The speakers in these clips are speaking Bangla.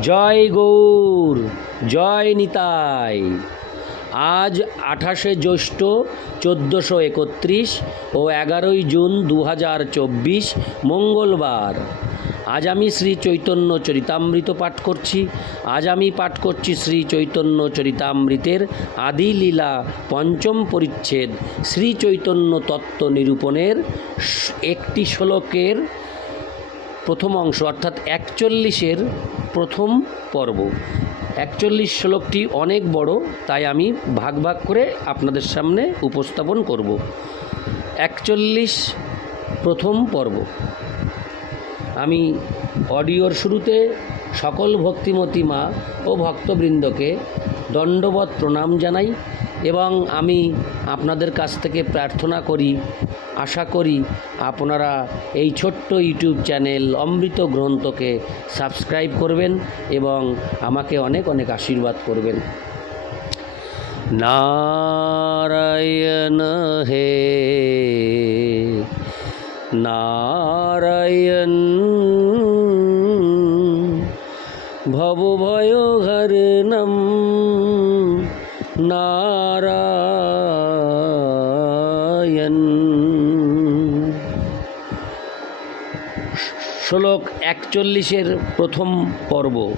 জয় গৌর, জয় নিতাই। আজ আঠাশে জ্যৈষ্ঠ চোদ্দোশো একত্রিশ ও এগারোই জুন দু হাজার চব্বিশ মঙ্গলবার। আজ আমি শ্রী চৈতন্য চরিতামৃত পাঠ করছি। আজ আমি পাঠ করছি শ্রী চৈতন্য চরিতামৃতের আদি লীলা পঞ্চম পরিচ্ছেদ শ্রী চৈতন্য তত্ত্ব নিরূপণের একটি শ্লোকের প্রথম অংশ অর্থাৎ একচল্লিশের প্রথম পর্ব। একচল্লিশ শ্লোকটি অনেক বড়, তাই আমি ভাগ ভাগ করে আপনাদের সামনে উপস্থাপন করব। একচল্লিশ প্রথম পর্ব। আমি অডিওর শুরুতে সকল ভক্তিমতী মা ও ভক্তবৃন্দকে দণ্ডবত প্রণাম জানাই। এবং আমি আপনাদের কাছ থেকে প্রার্থনা করি, আশা করি আপনারা এই ছোট্ট ইউটিউব চ্যানেল অমৃত গ্রন্থকে সাবস্ক্রাইব করবেন এবং আমাকে অনেক অনেক আশীর্বাদ করবেন। নারায়ণ হে, নারায়ণ ভবভয়হরণম নারায়ণ। শ্লোক একচল্লিশের প্রথম পর্ব।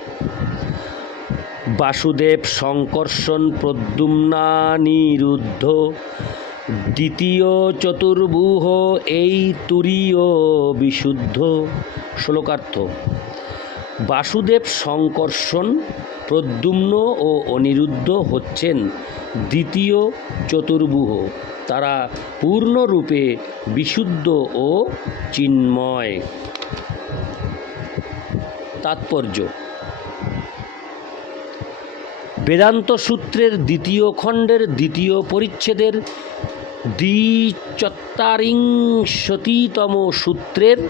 বাসুদেব সংকর্ষণ প্রদ্যুম্নানিরুদ্ধ দ্বিতীয় চতুর্ভুহ এই তুরীয় বিশুদ্ধ। শ্লোকার্থ, বাসুদেব সংকর্ষণ প্রদ্যুম্ন ও অনিরুদ্ধ হচ্ছেন দ্বিতীয় চতুর্ভুহ। তারা পূর্ণরূপে বিশুদ্ধ ও চিন্ময়। তাৎপর্য। বেদান্ত সূত্রের দ্বিতীয় খণ্ডের দ্বিতীয় পরিচ্ছেদের দ্বিচত্বারিংশতিতম সূত্রের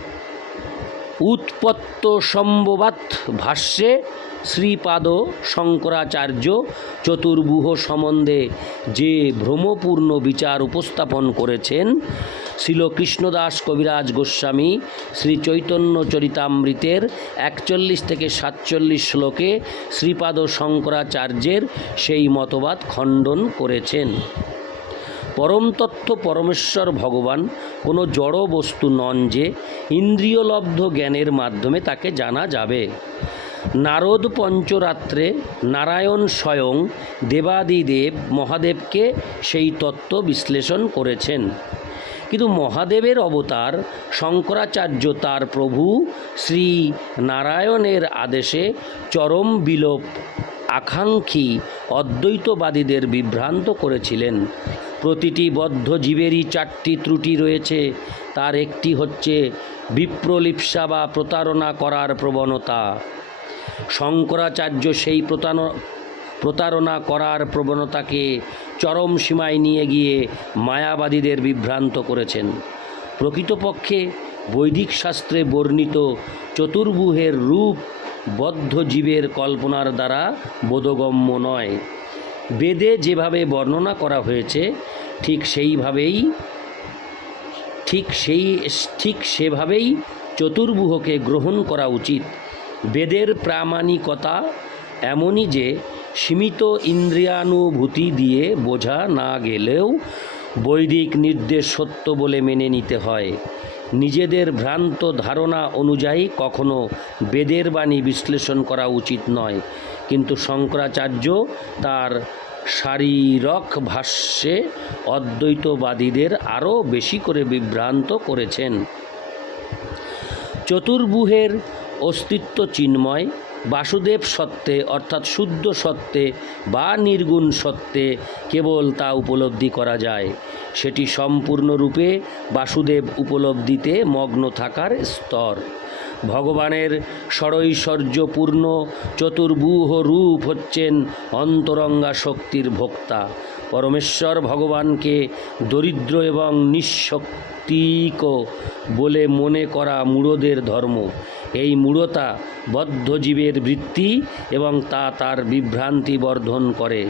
উৎপত্ত সম্ভবাত ভাষ্যে শ্রীপাদ শঙ্করাচার্য চতুর্ভুহ সম্বন্ধে যে ভ্রমপূর্ণ বিচার উপস্থাপন করেছেন শিল কৃষ্ণদাস কবিরাজ গোস্বামী, শ্রী চৈতন্য চরিতামৃতের একচল্লিশ থেকে সাতচল্লিশ শ্লোকে শ্রীপাদ শঙ্করাচার্যের সেই মতবাদ খণ্ডন করেছেন। পরম তত্ত্ব পরমেশ্বর ভগবান কোনো জড় বস্তু নন যে ইন্দ্রিয়লব্ধ জ্ঞানের মাধ্যমে তাকে জানা যাবে। নারদ পঞ্চরাত্রে নারায়ণ স্বয়ং দেবাদিদেব মহাদেবকে সেই তত্ত্ব বিশ্লেষণ করেছেন। কিন্তু মহাদেবের অবতার শঙ্করাচার্য তার প্রভু শ্রী নারায়ণের আদেশে চরম বিলোপ, আকাঙ্ক্ষী, অদ্বৈতবাদীদের বিভ্রান্ত করেছিলেন। প্রতিটি বদ্ধ জীবেরই চারটি ত্রুটি রয়েছে। তার একটি হচ্ছে বিপ্রলিপ্সা বা প্রতারণা করার প্রবণতা। শঙ্করাচার্য সেই প্রতারণা প্রতারণা করার প্রবণতাকে চরম সীমায় নিয়ে গিয়ে মায়াবাদীদের বিভ্রান্ত করেছেন। প্রকৃতপক্ষে বৈদিক শাস্ত্রে বর্ণিত চতুর্ভুহের রূপ বদ্ধ জীবের কল্পনার দ্বারা বোধগম্য নয়। বেদে যেভাবে বর্ণনা করা হয়েছে, ঠিক সেইভাবেই, ঠিক সেই, ঠিক সেভাবেই চতুর্ভুহকে গ্রহণ করা উচিত। বেদের প্রামাণিকতা এমনই যে সীমিত ইন্দ্রিয়ানুভূতি দিয়ে বোঝা না গেলেও বৈদিক নির্দেশ সত্য বলে মেনে নিতে হয়। নিজেদের ভ্রান্ত ধারণা অনুযায়ী কখনো বেদের বাণী বিশ্লেষণ করা উচিত নয়। কিন্তু শঙ্করাচার্য তার শারীরক ভাষ্যে অদ্বৈতবাদীদের আরও বেশি করে বিভ্রান্ত করেছেন। চতুর্ভুহের অস্তিত্ব চিন্ময়, বাসুদেব সত্ত্বে অর্থাৎ শুদ্ধ সত্ত্বে বা নির্গুণ সত্ত্বে কেবল তা উপলব্ধি করা যায়। সেটি সম্পূর্ণরূপে বাসুদেব উপলব্ধিতে মগ্ন থাকার স্তর। ভগবানের ষড়ৈশ্বর্যপূর্ণ চতুর্ভূহ রূপ হচ্ছেন অন্তরঙ্গা শক্তির ভোক্তা। পরমেশ্বর ভগবানকে দরিদ্র এবং নিঃশক্তিক বলে মনে করা মূঢ়দের ধর্ম। এই মূঢ়তা বদ্ধজীবের বৃত্তি এবং তা তার বিভ্রান্তি বর্ধন করে।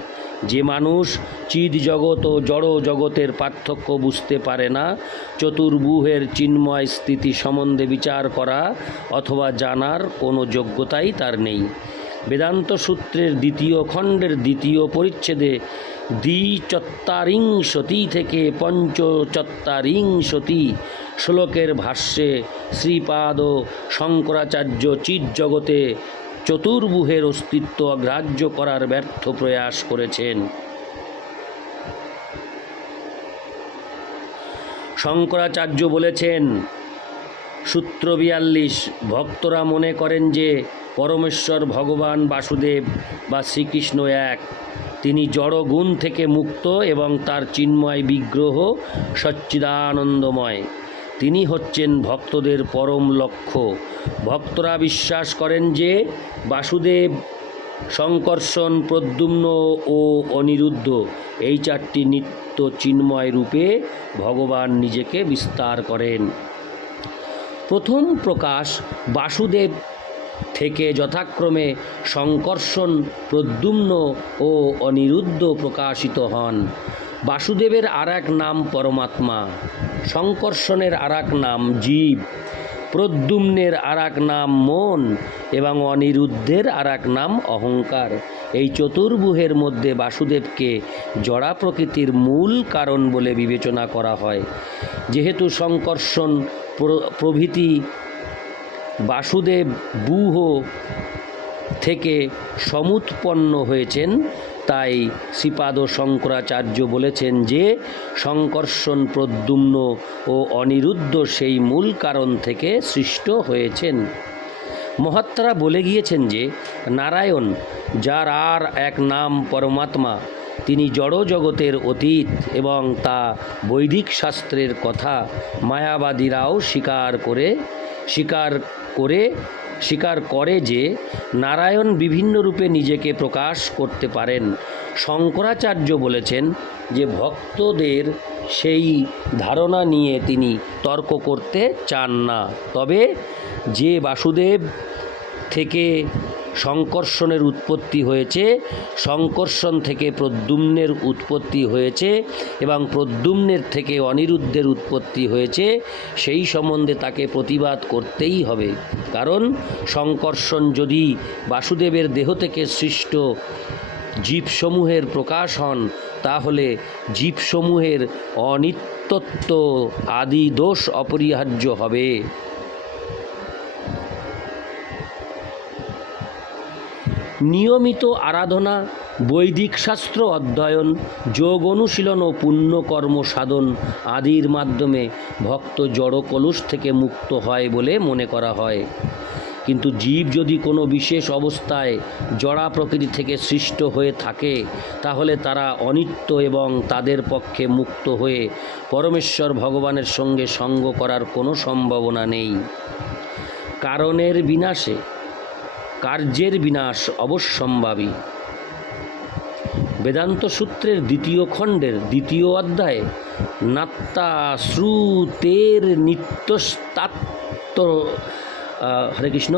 যে মানুষ চিদ জগৎ ও জড় জগতের পার্থক্য বুঝতে পারে না, চতুর্ভুহের চিন্ময় স্থিতি সম্বন্ধে বিচার করা অথবা জানার কোনো যোগ্যতাই তার নেই। বেদান্ত সূত্রের দ্বিতীয় খণ্ডের দ্বিতীয় পরিচ্ছেদে দ্বিচত্বারিংশতি থেকে পঞ্চচত্বারিংশতি শ্লোকের ভাষ্যে শ্রীপাদ শঙ্করাচার্য চিৎজগতে চতুর্ভুহের অস্তিত্ব অগ্রাহ্য করার ব্যর্থ প্রয়াস করেছেন। শঙ্করাচার্য বলেছেন সূত্র বিয়াল্লিশ ভক্তরা মনে করেন যে পরমেশ্বর, ভগবান, বাসুদেব বা শ্রীকৃষ্ণ এক। তিনি জড় গুণ থেকে মুক্ত এবং তার চিন্ময় বিগ্রহ সচ্চিদানন্দময়। তিনি হচ্ছেন ভক্তদের পরম লক্ষ্য। ভক্তরা বিশ্বাস করেন যে বাসুদেব সংকর্ষণ প্রদ্যুম্ন ও অনিরুদ্ধ এই চারটি নিত্য চিন্ময় রূপে ভগবান নিজেকে বিস্তার করেন। প্রথম প্রকাশ বাসুদেব থেকে যথাক্রমে সংকর্ষণ প্রদ্যুম্ন ও অনিরুদ্ধ প্রকাশিত হন। বাসুদেবের আর নাম পরমাত্মা, সংকর্ষণের আর নাম জীব, প্রদ্যুম্নের আর নাম মন এবং অনিরুদ্ধের আর নাম অহংকার। এই চতুর্ভুহের মধ্যে বাসুদেবকে জড়া প্রকৃতির মূল কারণ বলে বিবেচনা করা হয়। যেহেতু সংকর্ষণ প্র- প্রভৃতি বাসুদেব বুহ থেকে সমুৎপন্ন হয়েছেন। তাই শ্রীপাদ শঙ্করাচার্য বলেছেন যে, সংকর্ষণ প্রদ্যুম্ন ও অনিরুদ্ধ সেই মূল কারণ থেকে সৃষ্ট হয়েছেন। মহাত্মারা বলে গিয়েছেন যে, নারায়ণ, যার আর এক নাম পরমাত্মা, তিনি জড় জগতের অতীত এবং তা বৈদিক শাস্ত্রের কথা মায়াবাদীরাও স্বীকার করে স্বীকার করে স্বীকার করে যে নারায়ণ বিভিন্ন রূপে নিজেকে প্রকাশ করতে পারেন। শঙ্করাচার্য বলেছেন যে ভক্তদের সেই ধারণা নিয়ে তিনি তর্ক করতে চান না। তবে যে বাসুদেব থেকে সংকর্ষণের উৎপত্তি হয়েছে, সংকর্ষণ থেকে প্রদ্যুম্নের উৎপত্তি হয়েছে এবং প্রদ্যুম্নের থেকে অনিরুদ্ধের উৎপত্তি হয়েছে, সেই সম্বন্ধে তাকে প্রতিবাদ করতেই হবে। কারণ সংকর্ষণ যদি বাসুদেবের দেহ থেকে সৃষ্ট জীবসমূহের প্রকাশ হন, তাহলে জীবসমূহের অনিত্যত্ব আদি দোষ অপরিহার্য হবে। নিয়মিত আরাধনা, বৈদিক শাস্ত্র অধ্যয়ন, যোগ অনুশীলন ও পুণ্যকর্ম সাধন আদির মাধ্যমে ভক্ত জড় কলুষ থেকে মুক্ত হয় বলে মনে করা হয়। কিন্তু জীব যদি কোনো বিশেষ অবস্থায় জড়া প্রকৃতি থেকে সৃষ্ট হয়ে থাকে, তাহলে তারা অনিত্য এবং তাদের পক্ষে মুক্ত হয়ে পরমেশ্বর ভগবানের সঙ্গে সঙ্গ করার কোনো সম্ভাবনা নেই। কারণের বিনাশে কার্যের বিনাশ অবশ্যম্ভাবী। বেদান্ত সূত্রের দ্বিতীয় খণ্ডের দ্বিতীয় অধ্যায়ে নাত্তা শ্রুতের নিত্যস্তাত্ত হরে কৃষ্ণ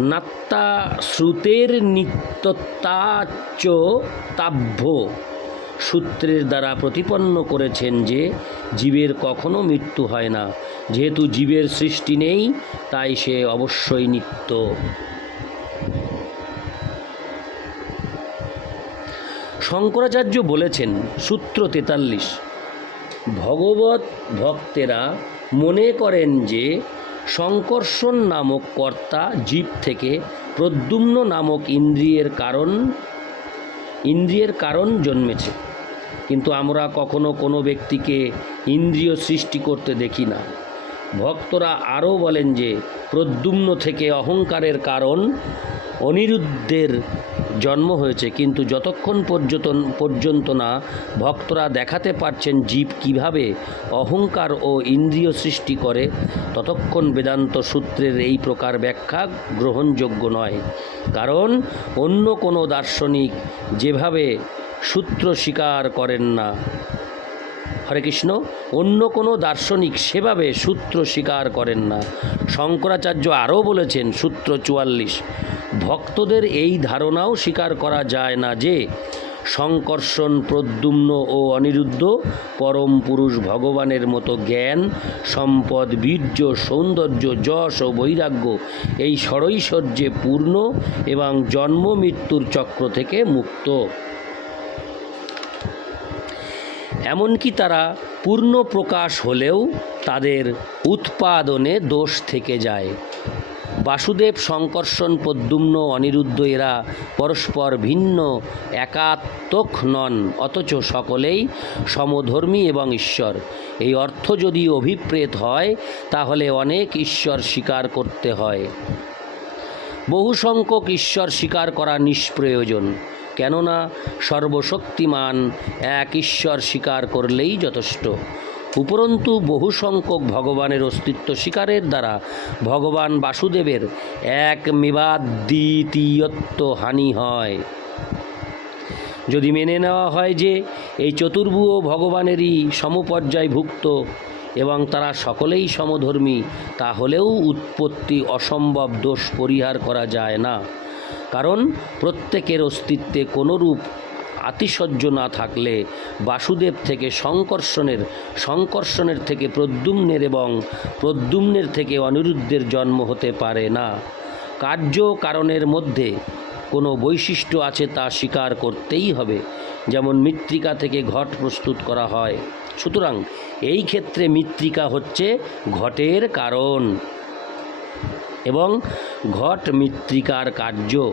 নাত্তা শ্রুতের নিত্যতাচ তাভ্য সূত্রের দ্বারা প্রতিপন্ন করেছেন যে, জীবের কখনো মৃত্যু হয় না। যেহেতু জীবের সৃষ্টি নেই, তাই সে অবশ্যই নিত্য। শঙ্করাচার্য বলেছেন সূত্র তেতাল্লিশ, ভগবত ভক্তেরা মনে করেন যে সংকর্ষণ নামক কর্তা জীব থেকে প্রদ্যুম্ন নামক ইন্দ্রিয়ের কারণ ইন্দ্রিয়ের কারণ জন্মেছে। কিন্তু আমরা কখনো কোনো ব্যক্তিকে ইন্দ্রিয় সৃষ্টি করতে দেখি না। ভক্তরা আরও বলেন যে প্রদ্যুম্ন থেকে অহংকারের কারণ অনিরুদ্ধের জন্ম হয়েছে, কিন্তু যতক্ষণ পর্যন্ত পর্যন্ত না ভক্তরা দেখাতে পারছেন জীব কীভাবে অহংকার ও ইন্দ্রিয় সৃষ্টি করে, ততক্ষণ বেদান্ত সূত্রের এই প্রকার ব্যাখ্যা গ্রহণযোগ্য নয়। কারণ অন্য কোনো দার্শনিক যেভাবে সূত্র স্বীকার করেন না। হরে কৃষ্ণ, অন্য কোনো দার্শনিক সেভাবে সূত্র স্বীকার করেন না। শঙ্করাচার্য আরও বলেছেন সূত্র চুয়াল্লিশ ভক্তদের এই ধারণাও স্বীকার করা যায় না যে সংকর্ষণ, প্রদ্যুম্ন ও অনিরুদ্ধ পরম পুরুষ ভগবানের মতো জ্ঞান, সম্পদ, বীর্য, সৌন্দর্য, যশ ও বৈরাগ্য এই ষড়ৈশ্বর্যে পূর্ণ এবং জন্ম মৃত্যুর চক্র থেকে মুক্ত। এমনকি তারা পূর্ণ প্রকাশ হলেও তাদের উৎপাদনে দোষ থেকে যায়। বাসুদেব সংকর্ষণ প্রদ্যুম্ন অনিরুদ্ধ এরা পরস্পর ভিন্ন, একাত্মক নন, অথচ সকলেই সমধর্মী এবং ঈশ্বর। এই অর্থ যদি অভিপ্রেত হয়, তাহলে অনেক ঈশ্বর স্বীকার করতে হয়। বহু সংখ্যক ঈশ্বর স্বীকার করা নিষ্প্রয়োজন, কেননা সর্বশক্তিমান এক ঈশ্বর স্বীকার করলেই যথেষ্ট। উপরন্তু বহু সংখ্যক ভগবানের অস্তিত্ব স্বীকারের দ্বারা ভগবান বাসুদেবের এক মেবাদ্বিতীয়ত্ব হানি হয়। যদি মেনে নেওয়া হয় যে এই চতুর্ভুজ ভগবানেরই সমপর্যায়ভুক্ত এবং তারা সকলেই সমধর্মী, তাহলেও উৎপত্তি অসম্ভব দোষ পরিহার করা যায় না। কারণ প্রত্যেকের অস্তিত্বে কোনরূপ আতিশয্য না থাকলে বাসুদেব থেকে সংকর্ষণের সংকর্ষণের থেকে প্রদ্যুম্নের এবং প্রদ্যুম্নের থেকে অনিরুদ্ধের জন্ম হতে পারে না। কার্য কারণের মধ্যে কোনো বৈশিষ্ট্য আছে তা স্বীকার করতেই হবে, যেমন মৃত্তিকা থেকে ঘট প্রস্তুত করা হয়। সুতরাং এই ক্ষেত্রে মৃত্তিকা হচ্ছে ঘটের কারণ। এবং ঘট মৃত্তিকার কার্য।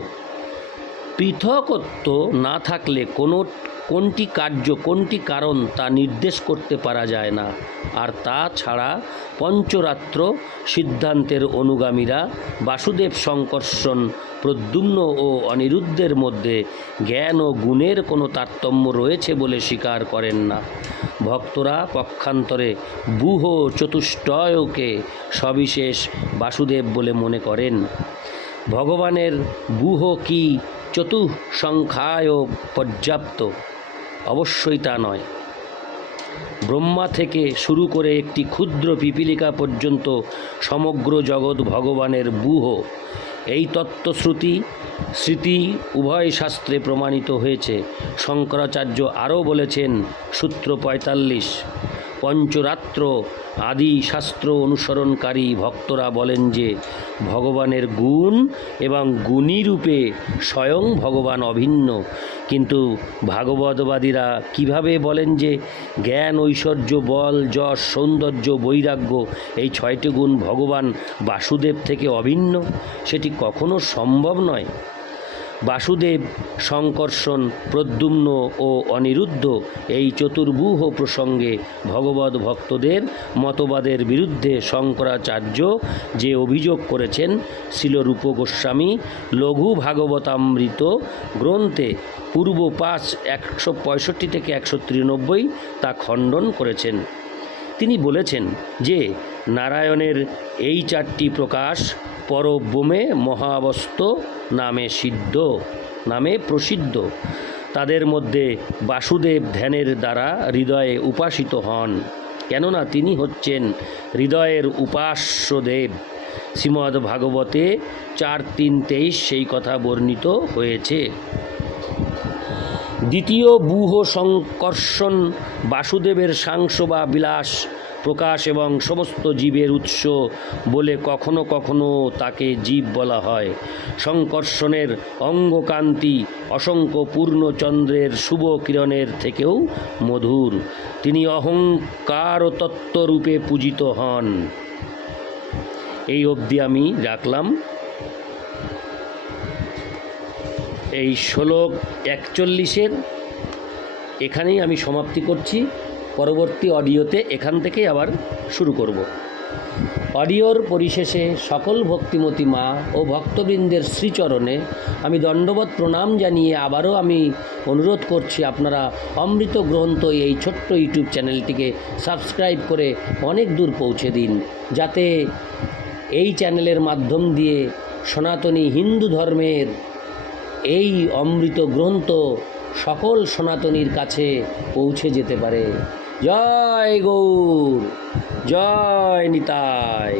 পৃথকত্ব না থাকলে কোনো, কোনটি কার্য, কোনটি কারণ তা নির্দেশ করতে পারা যায় না। আর তা ছাড়া পঞ্চরাত্র সিদ্ধান্তের অনুগামীরা বাসুদেব সংকর্ষণ, প্রদ্যুম্ন ও অনিরুদ্ধের মধ্যে জ্ঞান ও গুণের কোনো তারতম্য রয়েছে বলে স্বীকার করেন না। ভক্তরা পক্ষান্তরে বুহ চতুষ্টয়কে সবিশেষ বাসুদেব বলে মনে করেন। ভগবানের গুহ কি চতুঃসংখ্যায় পর্যাপ্ত। অবশ্যই তা নয়। ব্রহ্মা থেকে শুরু করে একটি ক্ষুদ্র পিপিলিকা পর্যন্ত সমগ্র জগৎ ভগবানের বুহ। এই তত্ত্বশ্রুতি, স্মৃতি উভয় শাস্ত্রে প্রমাণিত হয়েছে। শঙ্করাচার্য আরও বলেছেন, সূত্র পঁয়তাল্লিশ। পঞ্চরাত্র আদি শাস্ত্র অনুসরণকারী ভক্তরা বলেন যে ভগবানের গুণ এবং গুণী রূপে স্বয়ং ভগবান অভিন্ন। কিন্তু ভাগবতবাদীরা কীভাবে বলেন যে জ্ঞান, ঐশ্বর্য, বল, যশ, সৌন্দর্য, বৈরাগ্য এই ছয়টি গুণ ভগবান বাসুদেব থেকে অভিন্ন? সেটি কখনো সম্ভব নয়। বাসুদেব, সংকর্ষণ, প্রদ্যুম্ন ও অনিরুদ্ধ এই চতুর্ভুহ প্রসঙ্গে ভগবত ভক্তদের মতবাদের বিরুদ্ধে শঙ্করাচার্য যে অভিযোগ করেছেন, শিলরূপ গোস্বামী, লঘু ভাগবতামৃত গ্রন্থে পূর্ব পাঁচ একশো পঁয়ষট্টি থেকে একশো তিরানব্বই তা খণ্ডন করেছেন। তিনি বলেছেন যে, নারায়ণের এই চারটি প্রকাশ পরব্রমে মহাবস্ত নামে সিদ্ধ, নামে প্রসিদ্ধ। তাদের মধ্যে বাসুদেব ধ্যানের দ্বারা হৃদয়ে উপাসিত হন। কেননা তিনি হচ্ছেন হৃদয়ের উপাস্য দেব শ্রীমদ্ ভাগবতে চার তিন তেইশ সেই কথা বর্ণিত হয়েছে। দ্বিতীয় বুহ সংকর্ষণ বাসুদেবের সাংস বা বিলাস প্রকাশ এবং সমস্ত জীবের উৎস বলে কখনো কখনো তাকে জীব বলা হয়। সংকর্ষণের অঙ্গকান্তি অসংখ্য পূর্ণচন্দ্রের শুভ কিরণের থেকেও মধুর। তিনি অহংকার তত্ত্বরূপে পূজিত হন। এই অবধি আমি রাখলাম। এই ষোলক একচল্লিশের। এখানেই আমি সমাপ্তি করছি। পরবর্তী অডিওতে এখান থেকেই আবার শুরু করব। অডিওর পরিশেষে সকল ভক্তিমতী মা ও ভক্তবৃন্দের শ্রীচরণে আমি দণ্ডবত প্রণাম জানিয়ে আবারও আমি অনুরোধ করছি আপনারা অমৃত গ্রন্থ এই ছোট্ট ইউটিউব চ্যানেলটিকে সাবস্ক্রাইব করে অনেক দূর পৌঁছে দিন, যাতে এই চ্যানেলের মাধ্যম দিয়ে সনাতনী হিন্দু ধর্মের এই অমৃত গ্রন্থ সকল সনাতনীর কাছে পৌঁছে যেতে পারে। জয় গৌর জয় নিতাই।